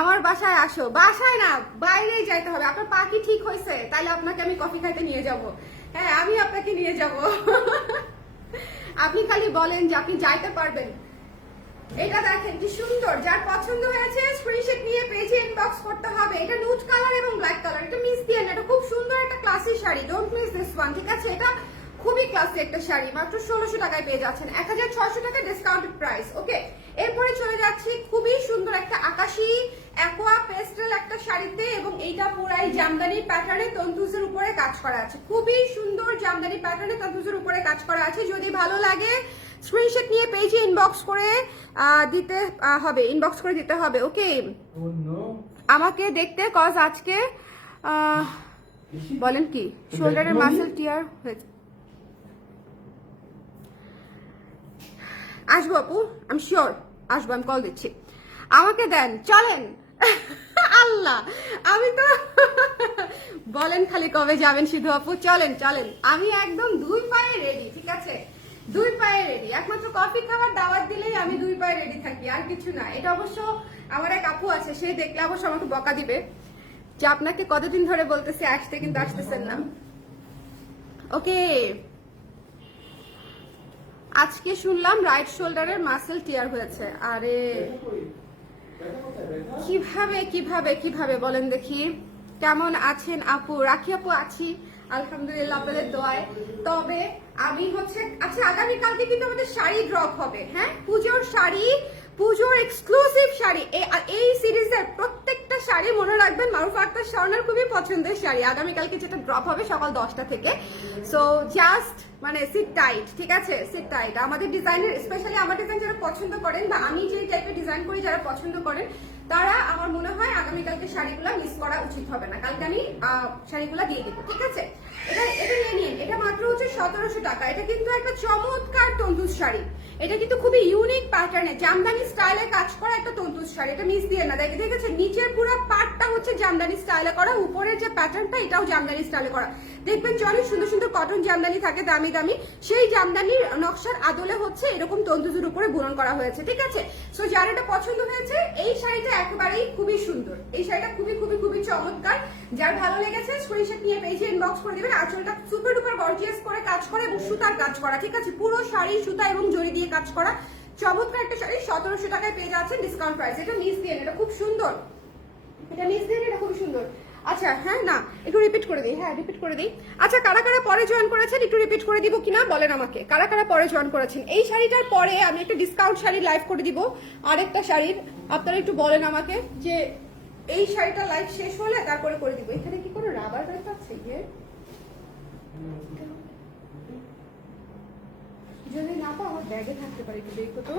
আমার বাসায় আসো, বাসায় না বাইরেই যাইতে হবে। আপনার পা কি ঠিক হয়েছে? তাহলে আপনাকে আমি কফি খাইতে নিয়ে যাব, হ্যাঁ আমি আপনাকে নিয়ে যাব। আপনি খালি বলেন যে আপনি যাইতে পারবেন। এটা দেখেন কি সুন্দর, যার পছন্দ হয়েছে স্ক্রিনশট নিয়ে পেজে ইনবক্স করতে হবে। এটা নুড কালার এবং ব্ল্যাক কালার, এটা মিস দিয়ে না, এটা খুব সুন্দর একটা classy sari, don't miss this one, ঠিক আছে। এটা খুবই ক্লাসি একটা শাড়ি, মাত্র 1600 টাকায় পেয়ে যাচ্ছেন, 1600 টাকা ডিসকাউন্টেড প্রাইস। ওকে এরপরে চলে যাচ্ছি খুবই সুন্দর একটা আকাশি অ্যাকোয়া পেস্টেল একটা শাড়িতে, এবং এইটা পুরাই জামদানি প্যাটার্নে তন্তুজের উপরে কাজ করা আছে, খুবই সুন্দর জামদানি প্যাটার্নে তন্তুজের উপরে কাজ করা আছে। যদি ভালো লাগে স্ক্রিনশট নিয়ে পেজে ইনবক্স করে দিতে হবে, ওকে আমাকে দেখতে, কজ আজকে বলেন কি শোল্ডারের মাসেল টিয়ার হয়েছে। আসবো আপু, আমি শিওর আসবো, আমি কল দিচ্ছি, আমাকে দেন, চলেন। আল্লাহ, আমি তো বলেন খালি কবে যাবেন শুধু আপু, চলেন চলেন, আমি একদম 2 পায়ে রেডি, ঠিক আছে 2 পায়ে রেডি, একমাত্র কফি খাবার দাওয়াত দিলেই আমি 2 পায়ে রেডি থাকি, আর কিছু না। এটা অবশ্য আমার এক আপু আছে, সেই দেখলে অবশ্য আমাকে বকা দিবে যে আপনাকে কতদিন ধরে বলতেছি আসতে, কিন্তু আসতেছেন না। ওকে, আজকে শুনলাম রাইট শোল্ডারের মাসেল টিয়ার হয়েছে। আরে কিভাবে কিভাবে কিভাবে বলেন দেখি। কেমন আছেন আপু? রাখি আপু, আছি আলহামদুলিল্লাহ আপনাদের দোয়ায়। তবে আমি হচ্ছে, আচ্ছা আগামীকালকে কিন্তু আমাদের শাড়ি ড্রপ হবে, হ্যাঁ পুজোর শাড়ি, পুজোর এক্সক্লুসিভ শাড়ি। এই সিরিজের প্রত্যেকটা শাড়ি মনে রাখবেন মারুফা আক্তার স্বর্ণার খুবই পছন্দের শাড়ি। আগামীকালকে যেটা ড্রপ হবে সকাল 10টা থেকে, সো জাস্ট মানে সিট টাইট, ঠিক আছে সিট টাইট। আমাদের ডিজাইনের, স্পেশালি আমার ডিজাইন যারা পছন্দ করেন বা আমি যে টাইপের ডিজাইন করি যারা পছন্দ করেন, তারা আমার মনে হয় আগামীকালকে শাড়িগুলো মিস করা উচিত হবে না। কালকে আমি শাড়িগুলো দিয়ে দেবো, ঠিক আছে। এটা এটা নিয়ে নিন, এটা মাত্র হচ্ছে 1700 টাকা। এটা কিন্তু একটা চমৎকার তন্তুজ শাড়ি, এটা কিন্তু খুবই ইউনিক প্যাটার্নে জামদানি স্টাইলে কাজ করা একটা তন্তুজ শাড়ি, এটা মিস দিয়ে না। দেখেছেন নিচের পুরো পার্টটা হচ্ছে জামদানি স্টাইলে করা, উপরের যে প্যাটার্নটা এটাও জামদানি স্টাইলে করা। দেখবেন যে অনেক সুন্দর সুন্দর কটন জামদানি থাকে দামি দামি, সেই জামদানির নকশার আদলে হচ্ছে এরকম তন্তুজের উপরে বুনন করা হয়েছে, ঠিক আছে। সো যার এটা পছন্দ হয়েছে, এই শাড়িটা একেবারেই খুবই সুন্দর, এই শাড়িটা খুবই খুবই খুবই চমৎকার। যার ভালো লেগেছে স্ক্রিনশট নিয়ে পেজে ইনবক্স করে দিবেন। আঁচলটা সুপার ডুপার গর্জিয়াস করে কাজ করে এবং সুতার কাজ করা, ঠিক আছে পুরো শাড়ি সুতা এবং জরি দিয়ে কাজ করা, চমৎকার একটা শাড়ি 1700 টাকায় পেয়ে যাচ্ছেন ডিসকাউন্ট প্রাইস। এটা মিস দিয়ে, এটা খুব সুন্দর, এটা মিস দিয়ে, এটা খুব সুন্দর। আচ্ছা হ্যাঁ, না একটু রিপিট করে দিই, হ্যাঁ রিপিট করে দিই। আচ্ছা কারা কারা পরে জয়েন করেছেন একটু রিপিট করে দিব কিনা বলেন আমাকে, কারা কারা পরে জয়েন করেছেন। এই শাড়িটার পরে আমি একটা ডিসকাউন্ট শাড়ি লাইভ করে দিব, আরেকটা শাড়ির, আপনারা একটু বলেন আমাকে যে এই শাড়িটা লাইভ শেষ হলে তারপরে করে দিব। এখানে কি কোনো রাবার ব্যান্ড আছে? যদি না পাও আমার ব্যাগে থাকতে পারে, একটু দেখো তো।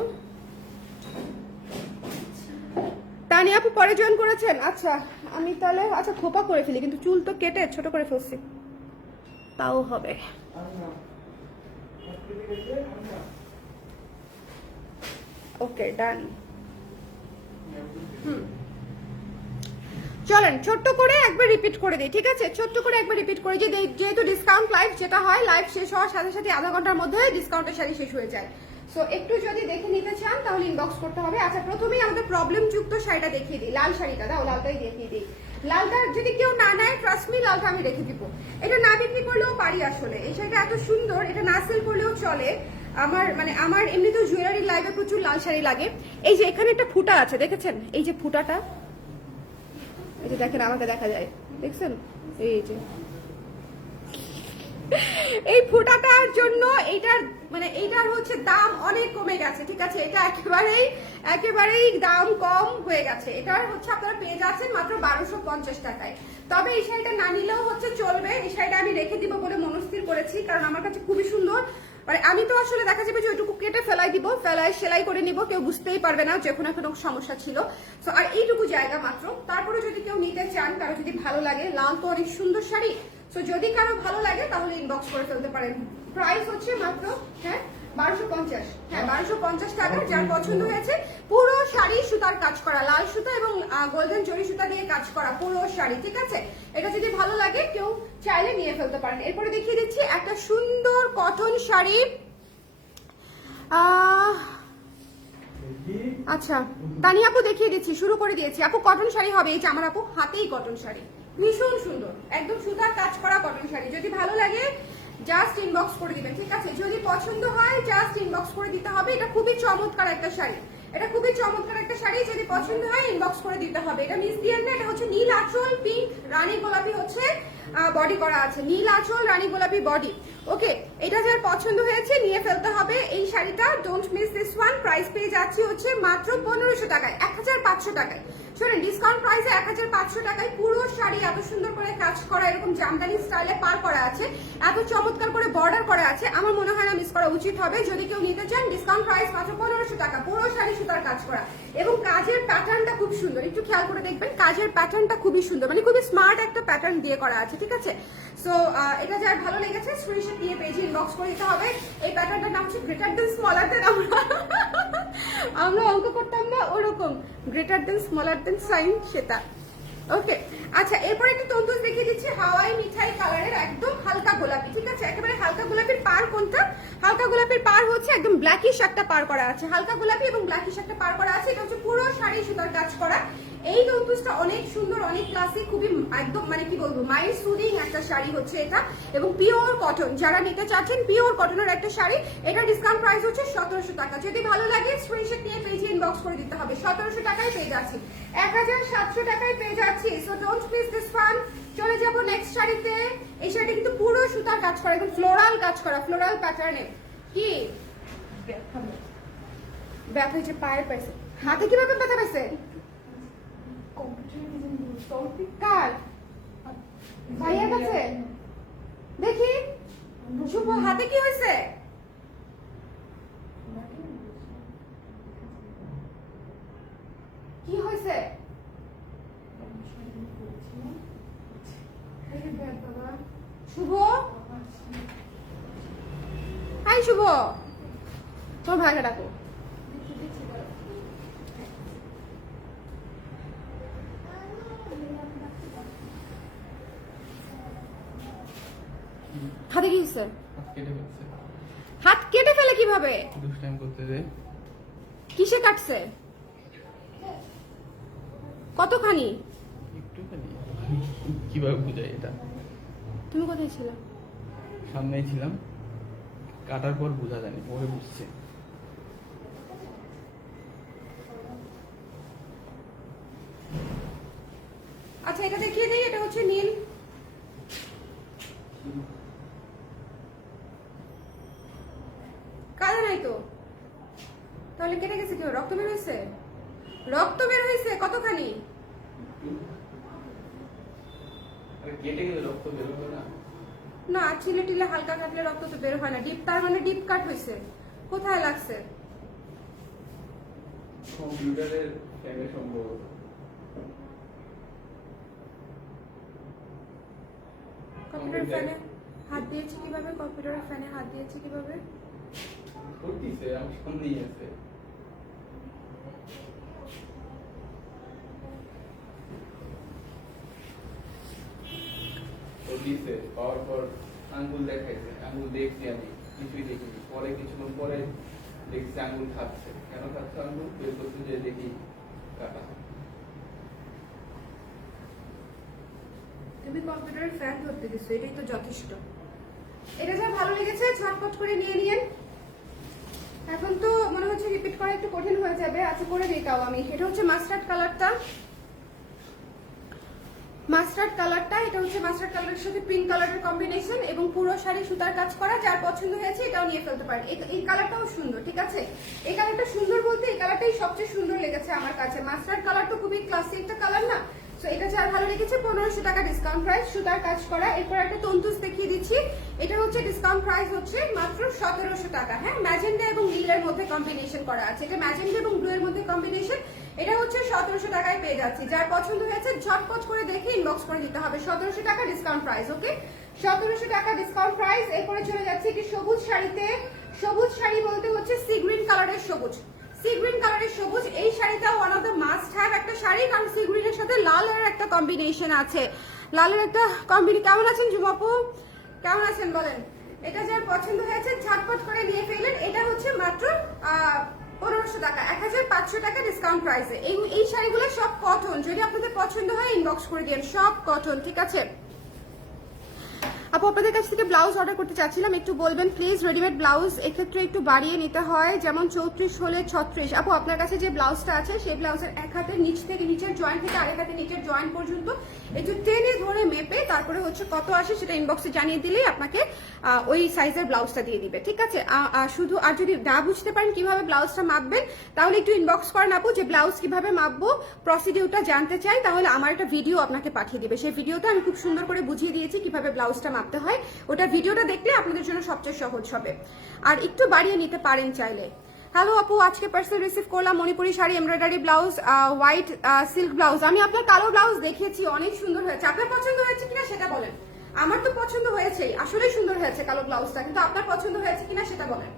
তানিয়া আপু পরে জয়েন করেছেন? আচ্ছা আমি তাহলে আচ্ছা খোপা করে ফেলি, কিন্তু চুল তো কেটে ছোট করে ফেলছি, তাও হবে। ওকে ডান। চলেন ছোট্ট করে একবার রিপিট করে দিই, ঠিক আছে ছোট্ট করে একবার রিপিট করে, যেহেতু ডিসকাউন্ট লাইভ যেটা হয়, লাইভ শেষ হওয়ার সাথে সাথে আধা ঘন্টার মধ্যে ডিসকাউন্টের শাড়ি শেষ হয়ে যায়। সো একটু যদি দেখে নিতে চান তাহলে ইনবক্স করতে হবে। আচ্ছা প্রথমেই আমাদের প্রবলেম যুক্ত শাড়িটা দেখিয়ে দিই, লাল শাড়িটা দাও, লালটাই দেখিয়ে দিই। লালটা যদি কেউ না নেয় ট্রাস্ট মি, লালটা আমি রেখে দিব, এটা না বিক্রি করলেও পারি আসলে। এই শাড়িটা এত সুন্দর, এটা না সেল করলেও চলে। আমার এমনিতেও জুয়েলারি লাইভে প্রচুর লাল শাড়ি লাগে। এই যে এখানে একটা ফুটা আছে, দেখেছেন এই যে ফুটাটা, এই যে দেখেন আমাকে দেখা যায়, দেখছেন এই যে এই ফুটাটার জন্য এইটার হচ্ছে দাম অনেক কমে গেছে, ঠিক আছে এটা একেবারেই দাম কম হয়ে গেছে। এটার হচ্ছে আপনারা পেয়ে যাচ্ছেন মাত্র 1250 টাকায়। তবে এই শাড়িটা না নিলেও হচ্ছে চলবে, এই শাড়িটা আমি রেখে দিব বলে মনস্থির করেছি, কারণ আমার কাছে খুবই সুন্দর। আমি তো আসলে দেখা যাবে যে ওইটুকু কেটে ফেলাই দিব, ফেলায় সেলাই করে নিব, কেউ বুঝতেই পারবে না যে কোনো সমস্যা ছিল। সো আর এইটুকু জায়গা মাত্র, তারপরে যদি কেউ নিতে চান, কারো যদি ভালো লাগে, লাল তো অনেক সুন্দর শাড়ি, সো যদি কারো ভালো লাগে তাহলে ইনবক্স করে ফেলতে পারেন। প্রাইস হচ্ছে মাত্র 1250, 1250 টাকা। যার পছন্দ হয়েছে, পুরো শাড়ি সুতার কাজ করা, লাল সুতা এবং গোল্ডেন জরি সুতা দিয়ে কাজ করা পুরো শাড়ি, ঠিক আছে এটা যদি ভালো লাগে কেউ চাইলে নিয়ে ফেলতে পারেন। এরপরে দেখিয়ে দিচ্ছি একটা সুন্দর কটন শাড়ি। আচ্ছা তানিয়া আপু দেখিয়ে দিচ্ছি, শুরু করে দিয়েছি। আপু কটন শাড়ি হবে, এই যে আমার আপু হাতেই কটন শাড়ি, ভীষণ সুন্দর একদম সুতার কাজ করা কটন শাড়ি। যদি ভালো লাগে জাস্ট ইনবক্স করে দিবেন, ঠিক আছে যদি পছন্দ হয় জাস্ট ইনবক্স করে দিতে হবে। এটা খুবই চমৎকার একটা শাড়ি, এটা খুবই চমৎকার একটা শাড়ি, যদি পছন্দ হয় ইনবক্স করে দিতে হবে। এটা মিস দিয়েন না, এটা হচ্ছে নীল আঁচল, পিঙ্ক রানী গোলাপি হচ্ছে বডি করা আছে, নীল আঁচল রানী গোলাপি বডি। ওকে এটা যার পছন্দ হয়েছে নিয়ে ফেলতে হবে এই শাড়িটা, don't miss this one. Price পেয়ে যাচ্ছি হচ্ছে মাত্র 1500 টাকায়, 1500 টাকায়। শোনেন ডিসকাউন্ট প্রাইসে 1500 টাকায় পুরো শাড়ি এত সুন্দর করে কাজ করা, এরকম জামদানি স্টাইলে পার করা আছে, এত চমৎকার করে বর্ডার করা আছে, আমার মনে হয় না মিস করা উচিত হবে। যদি কেউ নিতে চান ডিসকাউন্ট প্রাইস মাত্র 1500 টাকা, পুরো শাড়ি সুতার কাজ করা এবং কাজের প্যাটার্নটা খুব সুন্দর, একটু খেয়াল করে দেখবেন কাজের প্যাটার্নটা খুবই সুন্দর, খুবই স্মার্ট একটা প্যাটার্ন দিয়ে করা আছে, ঠিক আছে। সো এটা যার ভালো লেগেছে স্ক্রিনশট দিয়ে পেজে ইনবক্স ইনবক্স করে দিতে হবে। এই প্যাটার্নটার নাম হচ্ছে গ্রেটার দেন স্মলার দেন। আমরা অঙ্ক করতাম না ওরকম, greater than smaller than sign সেটা। ওকে, আচ্ছা এরপর একটু তন্তুজ দেখিয়ে দিচ্ছি হাওয়াই মিঠাই কালারের, একদম হালকা গোলাপি, ঠিক আছে? একেবারে হালকা গোলাপির পার কোনটা? হালকা গোলাপির পার হচ্ছে একদম ব্ল্যাকিশ একটা পার করা আছে, হালকা গোলাপি এবং ব্ল্যাকিশ একটা পার করা আছে। এটা হচ্ছে পুরো শাড়ি সুতার কাজ করা। এই তন্তুজটা অনেক সুন্দর, অনেক ক্লাসিক, খুবই একদম মানে কি বলবো মাইল্ড সুদিং একটা শাড়ি হচ্ছে এটা, এবং পিওর কটন। যারা নিতে চাচ্ছেন পিওর কটনের একটা শাড়ি, এটা ডিসকাউন্ট প্রাইস হচ্ছে 1700 টাকা। যদি ভালো লাগে স্ক্রিনশট নিয়ে পেজে ইনবক্স করে দিতে হবে। 1700 টাকায় পেয়ে যাচ্ছি, 1700 টাকায় পেয়ে যাচ্ছি। So don't miss this one. চলে যাব নেক্সট শাড়িতে। এই শাড়িটা কিন্তু পুরো সুতার কাজ করা, একদম ফ্লোরাল কাজ করা, ফ্লোরাল প্যাটার্নে। কি ব্যথা হয়েছে পায়ের পাইছে, হাতে কিভাবে ব্যথা পাইছে? কার ভাইয়ার কাছে দেখি। শুভ হাতে কি হয়েছে? কি হয়েছে? শুভ, হাই শুভ, তোর ভাইকে ডাকো। হাতে কি হয়েছে? হাত কেটে ফেলে কিভাবে? দুষ্টাইম করতে যায়। কিসে কাটছে? কতখানি? একটুখানি। কিভাবে বুঝাই এটা? তুমি কোথায় ছিলে? সামনেই ছিলাম, কাটার পর বোঝা যায়নি, পরে বুঝছে। আচ্ছা এটা দেখিয়ে দিই, এটা হচ্ছে নীল। কালো নাই তো, তাহলে কেটে গেছে কি? রক্ত বের হয়েছে? রক্ত বের হয়েছে কতখানি? কেটে গেলে রক্ত বের হবে না? না, ছিলে টিলে হালকা কাটলে রক্ত তো বের হয় না। ডিপ, তার মানে ডিপ কাট হয়েছে। কোথায় লাগছে? কম্পিউটারের ফ্যানে সম্ভবত। কম্পিউটার ফ্যানে হাত দিয়েছি কিভাবে? কম্পিউটারের ফ্যানে হাত দিয়েছি কিভাবে? করতেছে, আমার সামনেই আছে। দিছে, পাওয়ার পর আঙ্গুল দেখাইছে, আঙ্গুল দেখছি আমি, কিছুই দেখিনি। পরে কিছুক্ষণ পরে দেখছি আঙ্গুল খাচ্ছে। কেন খাচ্ছে আঙ্গুল? বের করতে যে দেখি কাটা। তুমি কম্পিউটারের ফ্যান ধরতে দিছো, এটাই তো যথেষ্ট। এটা যা ভালো লেগেছে ঝটপট করে নিয়ে নিয়েন। এখন তো মনে হচ্ছে রিপিট করা একটু কঠিন হয়ে যাবে। আচ্ছা করে দেখাও আমি। এটা হচ্ছে মাস্টার্ড কালারটা, মাস্টার্ড কালারটা, এটা হচ্ছে মাস্টার্ড কালারের সাথে পিঙ্ক কালারের কম্বিনেশন, এবং পুরো শাড়ি সুতার কাজ করা। যার পছন্দ হয়েছে এটাও নিয়ে ফেলতে পারেন। এই কালারটাও সুন্দর, ঠিক আছে? এই কালারটা সুন্দর বলতে এই কালারটাই সবচেয়ে সুন্দর লেগেছে আমার কাছে। মাস্টার্ড কালার তো খুবই ক্লাসিক একটা কালার না? সো এটা যার ভালো লেগেছে 1500 টাকা ডিসকাউন্ট প্রাইস, সুতার কাজ করা। এরপর একটা তন্তুজ দেখিয়ে দিচ্ছি। এটা হচ্ছে ডিসকাউন্ট প্রাইস হচ্ছে মাত্র 1700 টাকা। হ্যাঁ, ম্যাজেন্ডা এবং নীলের মধ্যে কম্বিনেশন করা আছে। এটা ম্যাজেন্ডা এবং ব্লু এর মধ্যে কম্বিনেশন। এটা হচ্ছে 1700 টাকায় পেয়ে যাচ্ছি। যার পছন্দ হয়েছে ঝটপট করে দেখে ইনবক্স করে দিতে হবে। 1700 টাকা ডিসকাউন্ট প্রাইস। ওকে, 1700 টাকা ডিসকাউন্ট প্রাইস। এরপরে চলে যাচ্ছে একটি সবুজ শাড়িতে। সবুজ শাড়ি বলতে হচ্ছে সি গ্রিন কালারের সবুজ, সি গ্রিন কালারের সবুজ। এই শাড়িটা one of the must have একটা শাড়ি, কারণ সি গ্রিনের সাথে লালের একটা কম্বিনেশন আছে। লালের একটা কম্বিনেশন। কেমন আছেন জুমাপু? কেমন আছেন বলেন? এটা যার পছন্দ হয়েছে ঝটপট করে নিয়ে ফেলেন। এটা হচ্ছে মাত্র 1500 টাকা, 1500 টাকা ডিসকাউন্ট প্রাইসে। এই শাড়িগুলো সব কটন। যদি আপনাদের পছন্দ হয় ইনবক্স করে দিন, সব কটন, ঠিক আছে? আপু আপনাদের কাছ থেকে ব্লাউজ অর্ডার করতে চাচ্ছিলাম, একটু বলবেন প্লিজ। রেডিমেড ব্লাউজ এক্ষেত্রে একটু বাড়িয়ে নিতে হয়, যেমন 34 হলে 36। আপু আপনার কাছে যে ব্লাউজটা আছে সেই ব্লাউজের এক হাতের নিচ থেকে নিচের জয়েন্ট থেকে আরেক হাতের নিচের জয়েন্ট পর্যন্ত একটু টেনে ধরে মেপে তারপরে হচ্ছে কত আসে সেটা ইনবক্সে জানিয়ে দিলেই আপনাকে ওই সাইজের ব্লাউজটা দিয়ে দিবে, ঠিক আছে? শুধু আর যদি না বুঝতে পারেন কিভাবে ব্লাউজটা মাপবেন তাহলে একটু ইনবক্স করেন আপু, যে ব্লাউজ কিভাবে মাপবো প্রসিডিউরটা জানতে চাই, তাহলে আমার একটা ভিডিও আপনাকে পাঠিয়ে দিবে। সেই ভিডিওতে আমি খুব সুন্দর করে বুঝিয়ে দিয়েছি কিভাবে ব্লাউজটা মাপতে হয়। ওটা ভিডিওটা দেখলে আপনাদের জন্য সবচেয়ে সহজ হবে। আর একটু বাড়িয়ে নিতে পারেন চাইলে। হ্যালো আপু, আজকে পার্সেল রিসিভ করলাম Manipuri sari, embroidery blouse, white silk blouse. আমি আপনার কালো ব্লাউজ দেখিয়েছি, অনেক সুন্দর হয়েছে। আপনার পছন্দ হয়েছে কিনা সেটা বলেন। আমার তো পছন্দ হয়েছেই, আসলেই সুন্দর হয়েছে কালো ব্লাউজটা, কিন্তু আপনার পছন্দ হয়েছে কিনা সেটা বলেন।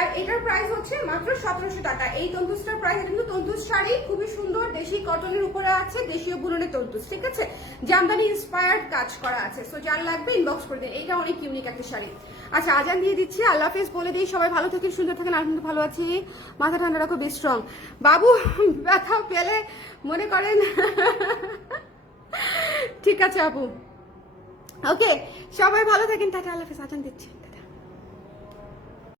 আর এটার প্রাইস হচ্ছে মাত্র 1700 টাকা। এই তন্তুসটার প্রাইস, কিন্তু তন্তুস শাড়ি খুবই সুন্দর, দেশি কটনের উপরে আছে, দেশীয় বুননের তন্তুস, ঠিক আছে, জামদানি ইন্সপায়ার্ড কাজ করা আছে। সো যার লাগবে ইনবক্স করে দিন, এইটা অনেক ইউনিক একটা শাড়ি। আচ্ছা, আজান দিয়ে দিচ্ছি, আল্লাহ হাফেজ বলে দিই, সবাই ভালো থাকেন, সুন্দর থাকেন। আমি কিন্তু ভালো আছি, মাথা ঠান্ডা রাখো, বেশ স্ট্রং। বাবু ব্যথা পেলে মনে করেন ঠিক আছে আপু, ওকে, সবাই ভালো থাকেন, টাটা, আল্লাহ হাফেজ, আজান দিচ্ছি।